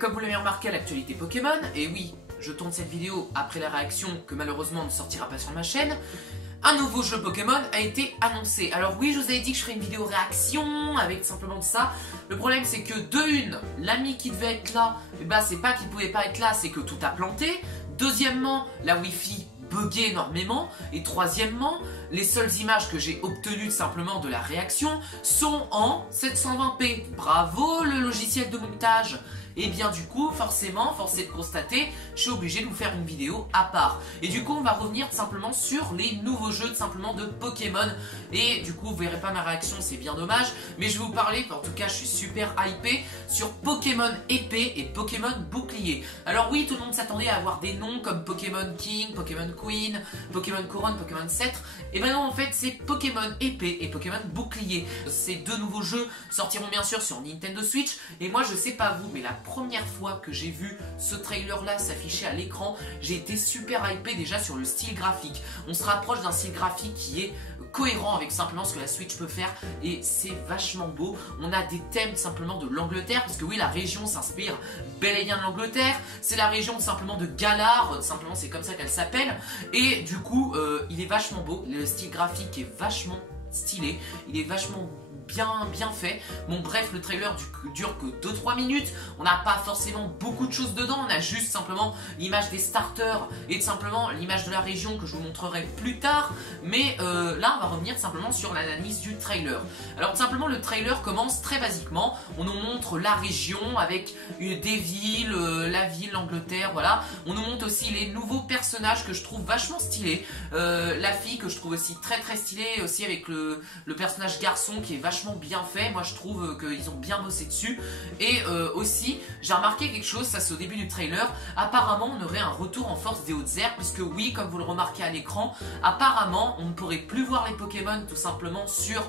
comme vous l'avez remarqué à l'actualité Pokémon, et oui, je tourne cette vidéo après la réaction que malheureusement ne sortira pas sur ma chaîne, un nouveau jeu Pokémon a été annoncé. Alors oui, je vous avais dit que je ferais une vidéo réaction avec simplement de ça. Le problème c'est que de une, l'ami qui devait être là, c'est pas qu'il pouvait pas être là, c'est que tout a planté. Deuxièmement, la Wi-Fi buguait énormément. Et troisièmement, les seules images que j'ai obtenues simplement de la réaction sont en 720p. Bravo le logiciel de montage. Et bien du coup, forcément, force est de constater, je suis obligé de vous faire une vidéo à part. Et du coup, on va revenir simplement sur les nouveaux jeux simplement de Pokémon. Et du coup, vous verrez pas ma réaction, c'est bien dommage. Mais je vais vous parler, en tout cas, je suis super hypé sur Pokémon épée et Pokémon bouclier. Alors oui, tout le monde s'attendait à avoir des noms comme Pokémon King, Pokémon Queen, Pokémon Couronne, Pokémon Sceptre. Et maintenant, en fait, c'est Pokémon épée et Pokémon bouclier. Ces deux nouveaux jeux sortiront bien sûr sur Nintendo Switch. Et moi, je sais pas vous, mais la première fois que j'ai vu ce trailer là s'afficher à l'écran, j'ai été super hypé déjà sur le style graphique. On se rapproche d'un style graphique qui est cohérent avec simplement ce que la Switch peut faire et c'est vachement beau. On a des thèmes simplement de l'Angleterre, parce que oui, la région s'inspire bel et bien de l'Angleterre. C'est la région simplement de Galar, simplement c'est comme ça qu'elle s'appelle. Et du coup, il est vachement beau. Le style graphique est vachement stylé. Il est vachement bien fait. Bon bref, le trailer dure que 2-3 minutes. On n'a pas forcément beaucoup de choses dedans. On a juste simplement l'image des starters et simplement l'image de la région que je vous montrerai plus tard. Mais là, on va revenir simplement sur l'analyse du trailer. Alors simplement, le trailer commence très basiquement. On nous montre la région avec des villes, la ville, l'Angleterre, voilà. On nous montre aussi les nouveaux personnages que je trouve vachement stylés. La fille que je trouve aussi très stylée, aussi avec le personnage garçon qui est vachement bien fait. Moi je trouve qu'ils ont bien bossé dessus. Et aussi j'ai remarqué quelque chose, ça c'est au début du trailer. Apparemment on aurait un retour en force des hautes herbes, puisque oui, comme vous le remarquez à l'écran, apparemment on ne pourrait plus voir les Pokémon tout simplement sur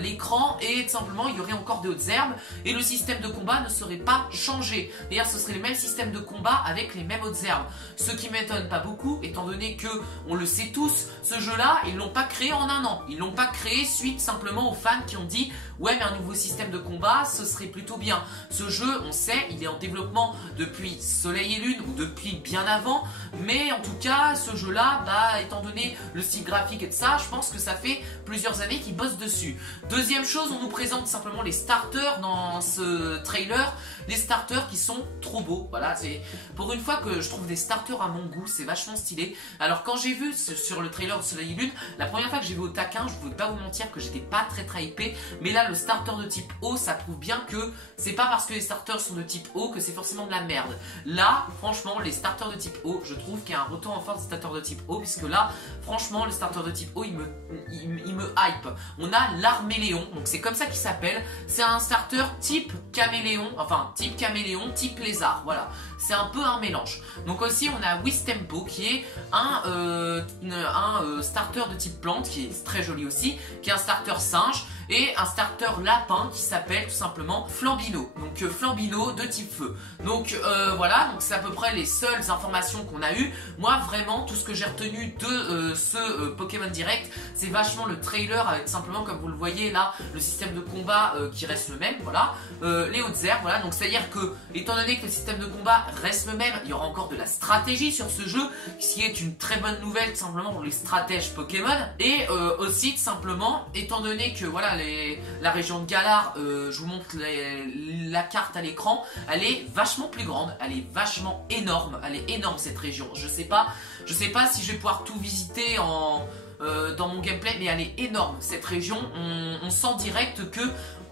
l'écran, et tout simplement il y aurait encore des hautes herbes et le système de combat ne serait pas changé. D'ailleurs ce serait le même système de combat avec les mêmes hautes herbes, ce qui m'étonne pas beaucoup étant donné que, on le sait tous, ce jeu là ils l'ont pas créé en un an. Ils l'ont pas créé suite simplement aux fans qui ont dit ouais, mais un nouveau système de combat ce serait plutôt bien. Ce jeu, on sait, il est en développement depuis Soleil et Lune ou depuis bien avant, mais en tout cas ce jeu là, étant donné le style graphique et de ça, je pense que ça fait plusieurs années qu'ils bossent dessus. Deuxième chose, on nous présente simplement les starters dans ce trailer, les starters qui sont trop beaux. Voilà, c'est pour une fois que je trouve des starters à mon goût, c'est vachement stylé. Alors quand j'ai vu sur le trailer de Soleil et Lune, la première fois que j'ai vu au taquin, je ne pouvais pas vous mentir que j'étais pas très hypé, mais là le starter de type O, ça prouve bien que c'est pas parce que les starters sont de type O que c'est forcément de la merde. Là, franchement, les starters de type O, je trouve qu'il y a un retour en force des starters de type O, puisque là, franchement, le starter de type O, il me hype. On a l'Arméléon, donc c'est comme ça qu'il s'appelle. C'est un starter type caméléon, enfin type caméléon, type lézard, voilà. C'est un peu un mélange. Donc aussi, on a Wistempo, qui est un starter de type plante, qui est très joli aussi, qui est un starter singe, et un starter lapin qui s'appelle tout simplement Flambino. Donc Flambino de type feu. Donc voilà, donc c'est à peu près les seules informations qu'on a eues. Moi vraiment, tout ce que j'ai retenu de ce Pokémon Direct, c'est vachement le trailer avec simplement, comme vous le voyez là, le système de combat qui reste le même, voilà. Les hautes herbes, voilà. Donc c'est à dire que, étant donné que le système de combat reste le même, il y aura encore de la stratégie sur ce jeu, ce qui est une très bonne nouvelle tout simplement pour les stratèges Pokémon. Et aussi tout simplement, étant donné que voilà, la région de Galar, je vous montre la carte à l'écran, elle est vachement plus grande, elle est vachement énorme, elle est énorme cette région. Je sais pas si je vais pouvoir tout visiter dans mon gameplay, mais elle est énorme cette région. On sent direct que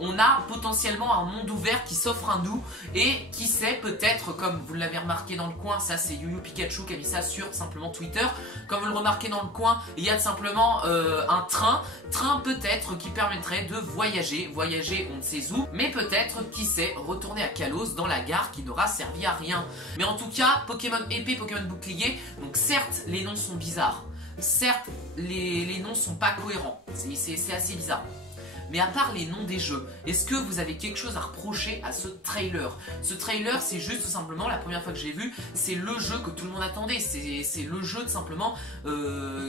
on a potentiellement un monde ouvert qui s'offre à nous, et qui sait, peut-être, comme vous l'avez remarqué dans le coin, ça c'est Yu Yu Pikachu qui a mis ça sur simplement Twitter, comme vous le remarquez dans le coin, il y a simplement un train peut-être qui permettrait de voyager, on ne sait où, mais peut-être, qui sait, retourner à Kalos dans la gare qui n'aura servi à rien. Mais en tout cas, Pokémon épée, Pokémon bouclier, donc certes les noms sont bizarres, certes les noms sont pas cohérents, c'est assez bizarre. Mais à part les noms des jeux, est-ce que vous avez quelque chose à reprocher à ce trailer? Ce trailer, c'est juste tout simplement, la première fois que j'ai vu, c'est le jeu que tout le monde attendait. C'est le jeu tout simplement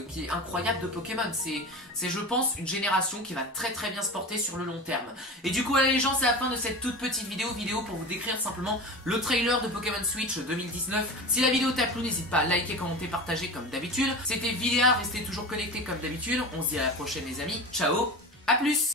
qui est incroyable de Pokémon. C'est je pense une génération qui va très bien se porter sur le long terme. Et du coup les gens, c'est la fin de cette toute petite vidéo pour vous décrire simplement le trailer de Pokémon Switch 2019. Si la vidéo t'a plu, n'hésite pas à liker, commenter, partager comme d'habitude. C'était Vidéa, restez toujours connectés comme d'habitude. On se dit à la prochaine les amis. Ciao, à plus.